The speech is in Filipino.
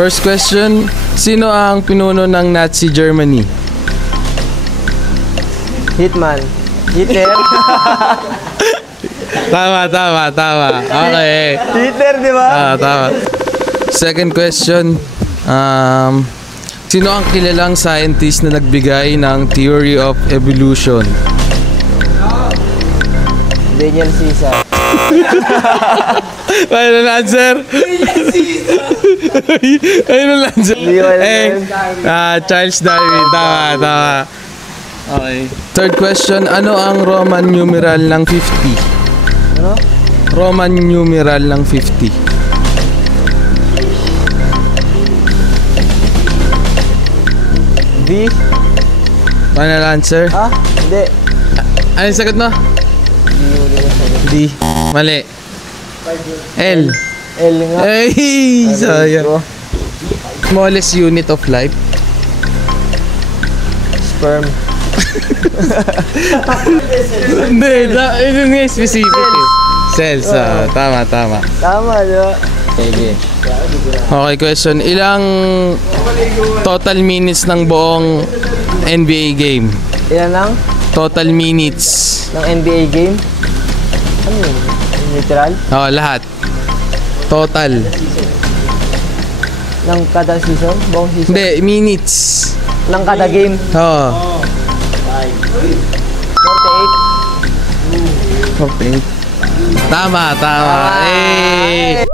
First question, sino ang pinuno ng Nazi Germany? Hitman. Hitler. Tama. Okay. Hitler, di ba? Tama. Second question, sino ang kilalang scientist na nagbigay ng theory of evolution? Daniel Caesar. Final answer? Final answer? Charles Darwin. Tama. Okay. Third question, ano ang Roman numeral ng 50? Ano? Roman numeral ng 50. V? Final answer? Hindi. Ano yung sagot mo? D. Mali. L. L nga. Ay, sayang. Smallest unit of life? Sperm. Hindi, ito nga specific eh. Cells, tama. Tama, di ba? Sige. Okay, question. Ilang total minutes ng buong NBA game? Ilan lang? Total minutes. Ng NBA game? Ano yun? Literal? Oo, lahat. Total. Ng kada season? Buong season? Hindi, minutes. Ng kada game? Oo. 48? 48. Tama. Eh.